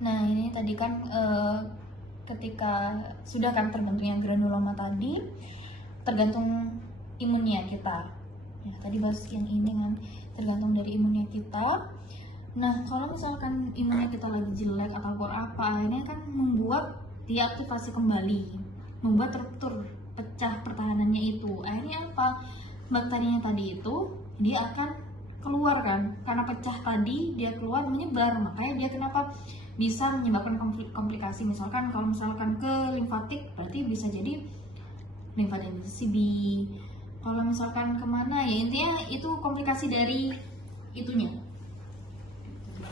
Nah ini tadi kan ketika sudah kan terbentuknya granuloma tadi, tergantung imunnya kita. Ya, tadi bahas yang ini kan tergantung dari imunnya kita. Nah kalau misalkan imunnya kita lagi jelek atau apa, ini kan membuat dia aktivasi kembali, membuat ruptur, pecah pertahanannya itu. Akhirnya apa? Bakterinya tadi itu dia akan keluar kan, karena pecah tadi dia keluar menyebar, makanya dia kenapa bisa menyebabkan komplikasi. Misalkan kalau misalkan ke limfatik berarti bisa jadi limfadenesi B. Kalau misalkan kemana ya intinya itu komplikasi dari itunya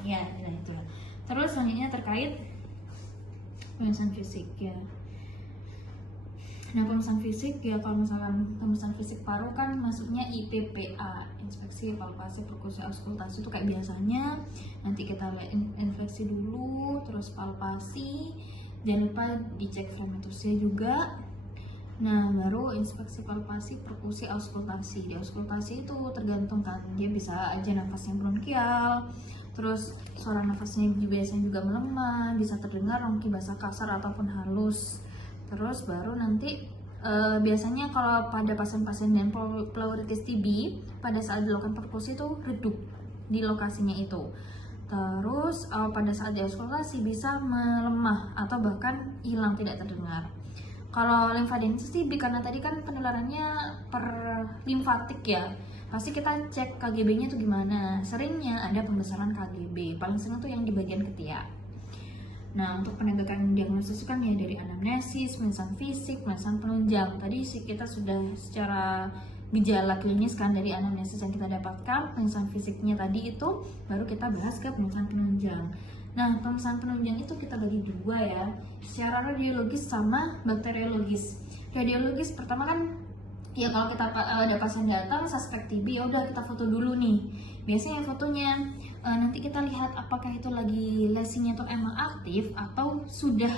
ya. Nah itulah. Terus selanjutnya terkait pemeriksaan fisik ya. Nah pemeriksaan fisik ya, kalau misalkan pemeriksaan fisik paru kan masuknya IPPA, inspeksi, palpasi, perkusi, auskultasi itu kayak biasanya. Nanti kita inspeksi dulu, terus palpasi, jangan lupa dicek fermentasinya juga. Nah baru inspeksi, palpasi, perkusi, auskultasi. Di auskultasi itu tergantung kan, dia bisa aja nafasnya bronkial, terus suara nafasnya biasanya juga melemah, bisa terdengar rongki basah kasar ataupun halus. Terus baru nanti biasanya kalau pada pasien-pasien dengan pleuritis TB pada saat dilakukan perkusi itu redup di lokasinya itu. Terus pada saat diauskultasi bisa melemah atau bahkan hilang tidak terdengar. Kalau limfadensis TB karena tadi kan penularannya per limfatik ya, pasti kita cek KGB-nya tuh gimana. Seringnya ada pembesaran KGB, paling sering tuh yang di bagian ketiak. Nah untuk penegakan diagnosis kan ya dari anamnesis, pemeriksaan fisik, pemeriksaan penunjang. Tadi kita sudah secara gejala klinis kan dari anamnesis yang kita dapatkan, pemeriksaan fisiknya tadi itu, baru kita bahas ke pemeriksaan penunjang. Nah pemeriksaan penunjang itu kita bagi dua ya, secara radiologis sama bakteriologis. Radiologis pertama kan ya kalau kita ada pasien datang suspek TB, ya udah kita foto dulu nih. Biasanya fotonya nanti kita lihat apakah itu lagi lesinya tuh emang aktif atau sudah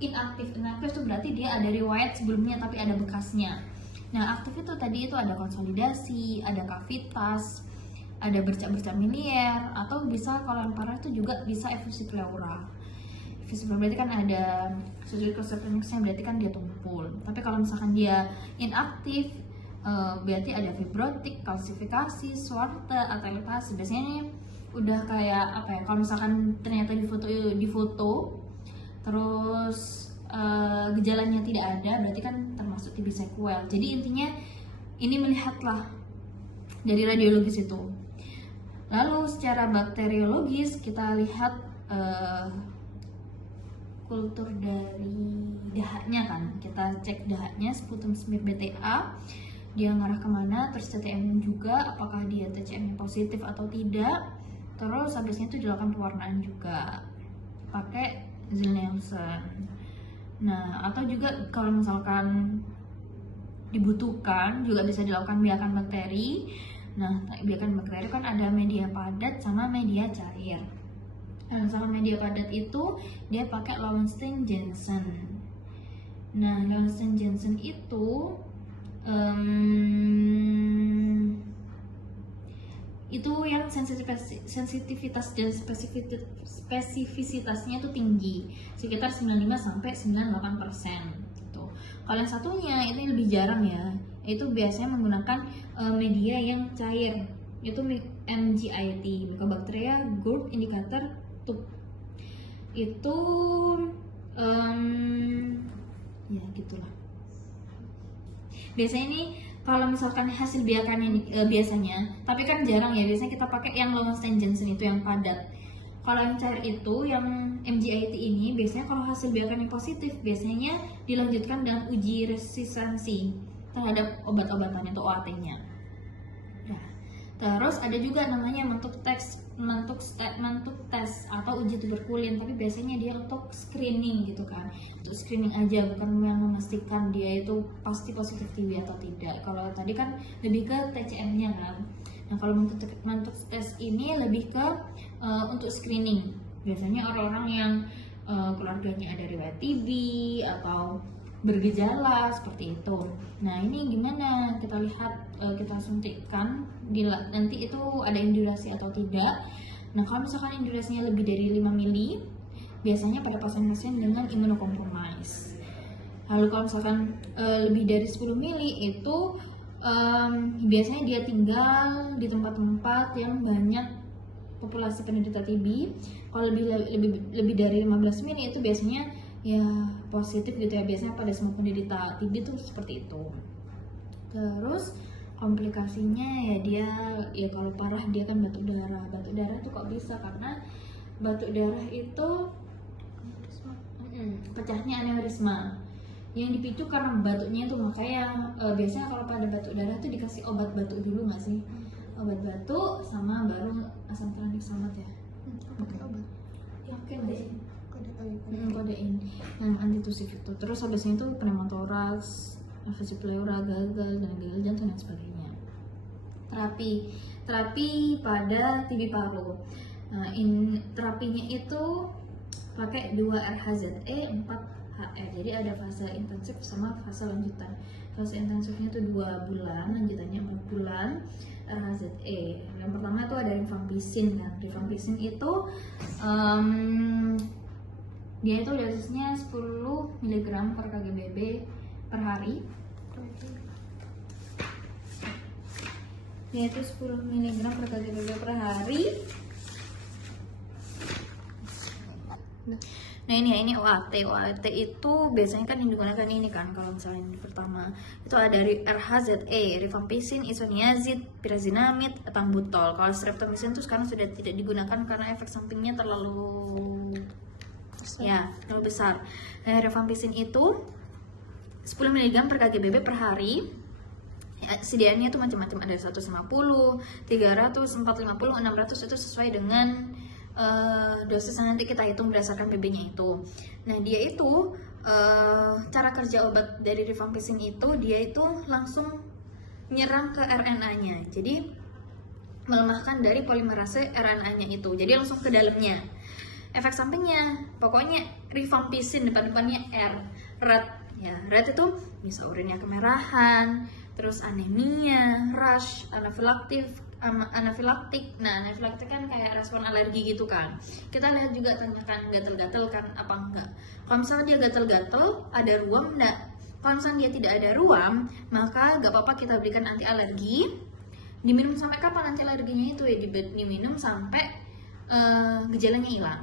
inaktif. Inaktif itu berarti dia ada riwayat sebelumnya tapi ada bekasnya. Nah aktif itu tadi itu ada konsolidasi, ada kavitas, ada bercak-bercak miliar, atau bisa kalau yang parah itu juga bisa efusi pleura. Efusi pleura berarti kan ada susuricoseptemicsnya, berarti kan dia tumpul. Tapi kalau misalkan dia inaktif berarti ada fibrotik, kalsifikasi, swarte, atelipasi. Biasanya ini udah kayak apa ya, kalau misalkan ternyata di foto terus gejalanya tidak ada, berarti kan termasuk TB sekuel. Jadi intinya ini melihatlah dari radiologis itu. Lalu secara bakteriologis kita lihat kultur dari dahaknya kan, kita cek dahaknya, sputum smear BTA, dia ngarah kemana, terus TCM juga apakah dia TCM positif atau tidak. Terus habisnya itu dilakukan pewarnaan juga pakai Zil-Nielsen. Nah atau juga kalau misalkan dibutuhkan juga bisa dilakukan biakan bakteri. Nah biakan bakteri kan ada media padat sama media cair. Nah misalkan media padat itu dia pakai Lowenstein-Janssen. Nah Lowenstein-Janssen itu itu yang sensitivitas dan spesifisitasnya itu tinggi, sekitar 95-98%. Gitu. Kalau yang satunya itu lebih jarang ya, itu biasanya menggunakan media yang cair, itu MGIT, Mycobacteria gourd indicator tube. Itu ya gitulah. Biasanya ini kalau misalkan hasil biakannya biasanya, tapi kan jarang ya, biasanya kita pakai yang Lowenstein-Janssen itu yang padat. Kalau yang cair itu, yang MGIT ini biasanya kalau hasil biakannya positif, biasanya dilanjutkan dengan uji resistensi terhadap obat-obatannya atau OAT-nya. Nah, terus ada juga namanya mentuk tes atau uji tuberkulin, tapi biasanya dia untuk screening gitu kan, untuk screening aja, bukan yang memastikan dia itu pasti positif TB atau tidak. Kalau tadi kan lebih ke TCM-nya kan. Nah kalau mentuk tes ini lebih ke untuk screening, biasanya orang-orang yang keluarganya ada riwayat TB atau bergejala seperti itu. Nah ini gimana kita lihat, kita suntikkan nanti itu ada indurasi atau tidak. Nah kalau misalkan indurasinya lebih dari 5 mili, biasanya pada pasien-pasien dengan imunokompromis. Lalu kalau misalkan lebih dari 10 mili itu biasanya dia tinggal di tempat-tempat yang banyak populasi penderita TB. Kalau lebih dari 15 mili itu biasanya ya positif gitu ya, biasanya pada semua penderita TB itu seperti itu. Terus komplikasinya ya dia ya kalau parah dia kan batuk darah. Batuk darah tuh kok bisa, karena batuk darah itu pecahnya aneurisma yang dipicu karena batuknya itu. Makanya biasanya kalau pada batuk darah tuh dikasih obat batuk dulu nggak sih? Obat batuk sama baru asam tranexamat ya. Pakai obat. Yakin deh. Kodein. Yang antitusif itu. Terus habisnya itu pneumotoraks, afasi pleura, gagal jantung dan sebagainya. Terapi pada TB paru. Nah, terapinya itu pakai 2 RHZE 4 HR. Jadi ada fase intensif sama fase lanjutan. Fase intensifnya itu 2 bulan, lanjutannya 4 bulan. RHZE. Yang pertama itu ada rifampicin kan. Rifampicin itu dia itu dosisnya 10 mg per kgbb per hari. Dia itu 10 mg per kgbb per hari. Nah ini OAT. OAT itu biasanya kan yang digunakan ini kan, kalau misalnya yang pertama itu ada RHZE, rifampicin, isoniazid, pyrazinamid, ethambutol. Kalau streptomycin itu sekarang sudah tidak digunakan karena efek sampingnya terlalu besar. Nah, rifampicin itu 10 mg per kgbb per hari. Sediaannya itu macam-macam, ada 150, 300, 450, 600, itu sesuai dengan dosis yang nanti kita hitung berdasarkan BB-nya itu. Nah dia itu cara kerja obat dari rifampicin itu dia itu langsung menyerang ke RNA-nya, jadi melemahkan dari polimerase RNA-nya itu, jadi langsung ke dalamnya. Efek sampingnya pokoknya rifampicin depannya red ya. Red itu bisa urinnya kemerahan, terus anemia, rash, anafilaktik. Nah, anafilaktik kan kayak respon alergi gitu kan. Kita lihat juga tanyakan gatel-gatel kan apa enggak. Kalau misalnya dia gatel-gatel, ada ruam enggak? Kalau misalnya dia tidak ada ruam, maka gak apa-apa kita berikan anti alergi. Diminum sampai kapan anti alerginya itu ya? Diminum sampai gejalanya hilang.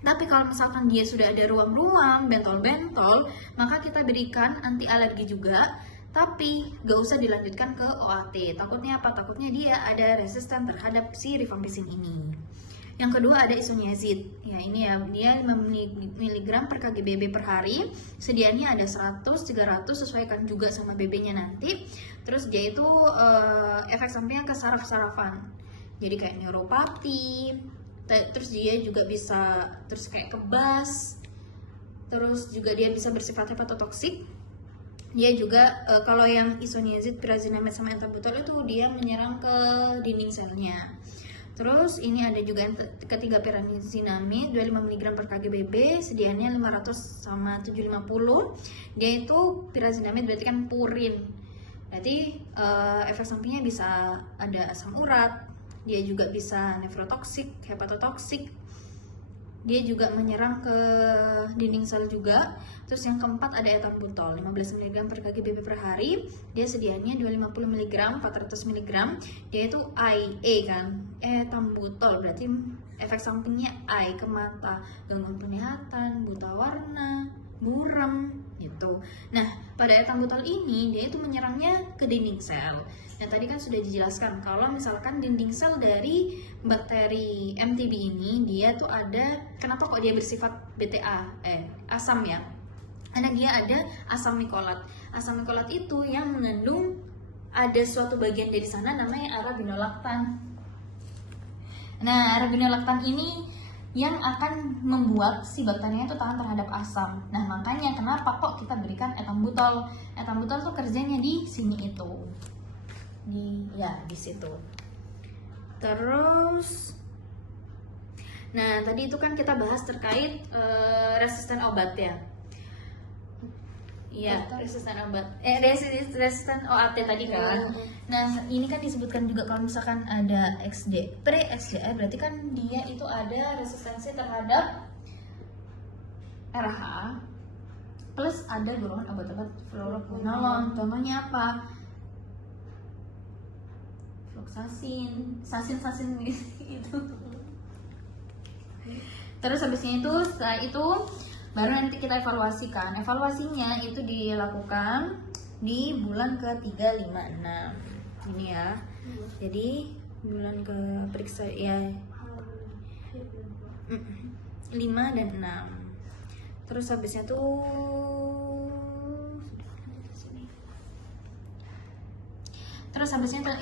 Tapi kalau misalkan dia sudah ada ruam-ruam, bentol-bentol, maka kita berikan anti alergi juga. Tapi gak usah dilanjutkan ke OAT. Takutnya apa? Takutnya dia ada resisten terhadap si rifampicin ini. Yang kedua ada isoniazid. Ya ini ya, dia 5 mg per kgbb per hari. Sediaannya ada 100, 300, sesuaikan juga sama BB-nya nanti. Terus dia itu efek sampingnya ke saraf-sarafan. Jadi kayak neuropati. Terus dia juga bisa terus kayak kebas. Terus juga dia bisa bersifat hepatotoksik. Dia juga kalau yang isoniazid, pyrazinamid sama ethambutol itu dia menyerang ke dinding selnya. Terus ini ada juga yang ketiga pyrazinamid 25 mg per kgbb, sediaannya 500 sama 750. Dia itu pyrazinamid berarti kan purin. Berarti efek sampingnya bisa ada asam urat, dia juga bisa nefrotoksik, hepatotoksik. Dia juga menyerang ke dinding sel juga. Terus yang keempat ada ethambutol 15 mg per kgbb per hari. Dia sediaannya 250 mg, 400 mg. Dia itu IA kan, ethambutol berarti efek sampingnya eye, ke mata, gangguan penglihatan, buta warna, buram gitu. Nah pada ethambutol ini dia itu menyerangnya ke dinding sel. Nah tadi kan sudah dijelaskan kalau misalkan dinding sel dari bakteri MTB ini dia tuh ada, kenapa kok dia bersifat BTA, asam ya, karena dia ada asam mikolat. Asam mikolat itu yang mengandung ada suatu bagian dari sana namanya arabinolaktan. Nah arabinolaktan ini yang akan membuat si bakterinya itu tahan terhadap asam. Nah makanya kenapa kok kita berikan ethambutol. Ethambutol tuh kerjanya di sini itu, di situ. Terus nah tadi itu kan kita bahas terkait resisten obat ya. Iya, resisten obat. Resisten OAT tadi kan. Nah, ini kan disebutkan juga kalau misalkan ada pre-XDR berarti kan dia itu ada resistensi terhadap RH plus ada golongan obat-obat fluoroquinolone. Contohnya apa? Fluoxacin, sasin itu. Terus habisnya itu, setelah itu baru nanti kita evaluasikan. Evaluasinya itu dilakukan di bulan ke-3, 5, 6 ini ya. Jadi bulan ke periksa ya 5 dan 6. Terus habisnya tuh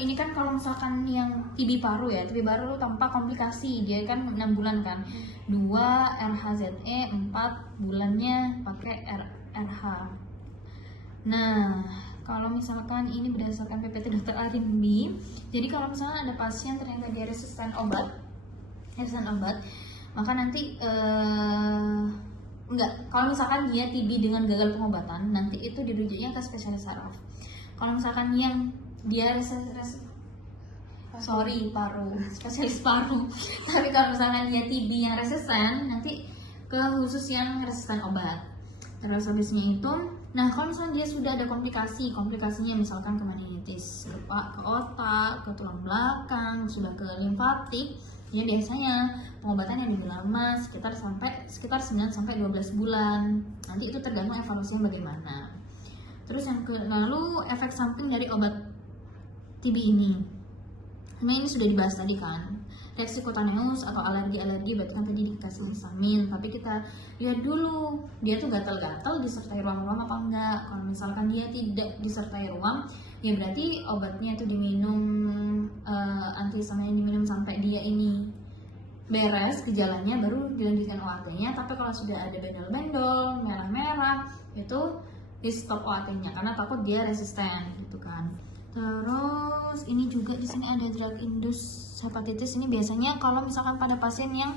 ini kan kalau misalkan yang TB paru ya, TB paru tanpa komplikasi, dia kan 6 bulan kan, 2 RHZE, 4 bulannya pakai RH. Nah, kalau misalkan ini berdasarkan PPT Dr. Arimbi, jadi kalau misalnya ada pasien ternyata dia resisten obat, maka nanti kalau misalkan dia TB dengan gagal pengobatan, nanti itu dirujuknya ke spesialis saraf. Kalau misalkan yang dia paru, spesialis paru. Tapi kalau misalkan dia TB yang resisten, nanti ke khusus yang resisten obat. Terus habisnya itu, nah kalau misalnya dia sudah ada komplikasinya misalkan ke meningitis, ke otak, ke tulang belakang, sudah ke limfatik, ya biasanya pengobatannya lebih lama, sekitar 9 sampai 12 bulan. Nanti itu tergantung evaluasinya bagaimana. Terus lalu efek samping dari obat TB ini. Sebenarnya ini sudah dibahas tadi kan. Reaksi kutaneus atau alergi berarti kan tadi dikasih histamin, tapi kita lihat dulu dia tuh gatal-gatal disertai ruam-ruam apa enggak. Kalau misalkan dia tidak disertai ruam, ya berarti obatnya itu diminum, antihistamin diminum sampai dia ini beres gejalanya, baru dilanjutkan OAT-nya. Tapi kalau sudah ada bendol-bendol, merah-merah, itu di stop OAT-nya karena takut dia resisten gitu kan. Terus ini juga di sini ada drug induced hepatitis. Ini biasanya kalau misalkan pada pasien yang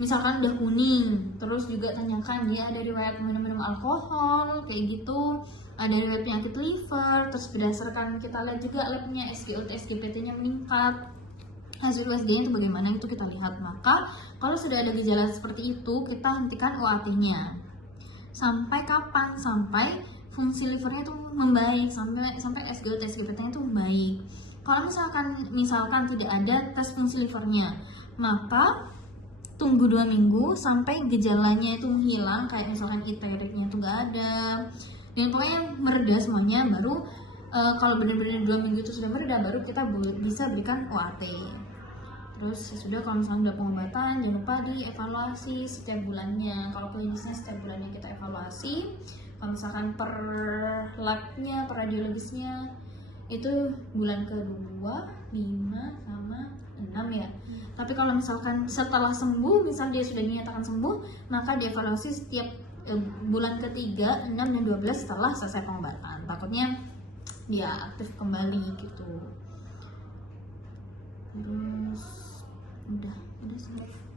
misalkan udah kuning, terus juga tanyakan dia ada riwayat minum alkohol kayak gitu, ada riwayat penyakit liver, terus berdasarkan kita lihat juga labnya SGOT, SGPT-nya meningkat, hasil USG-nya itu bagaimana, itu kita lihat. Maka kalau sudah ada gejala seperti itu, kita hentikan OAT-nya. Sampai kapan? Sampai fungsi livernya itu membaik, sampai SGOT, SGPT-nya itu membaik. Kalau misalkan tidak ada tes fungsi livernya, maka tunggu 2 minggu sampai gejalanya itu menghilang, kayak misalkan iteriknya itu nggak ada, dan pokoknya mereda semuanya. Baru kalau benar-benar 2 minggu itu sudah mereda, baru kita bisa berikan OAT. Terus sudah, kalau misalnya udah pengobatan, jangan lupa dievaluasi setiap bulannya. Kalau klinisnya setiap bulannya kita evaluasi. Kalau misalkan per labnya, per radiologisnya itu bulan ke-2, 5, sama 6 ya. Tapi kalau misalkan setelah sembuh, misal dia sudah dinyatakan sembuh, maka dievaluasi setiap bulan ke-3, 6, dan 12 setelah selesai pengobatan. Takutnya dia aktif kembali gitu. Terus udah selesai.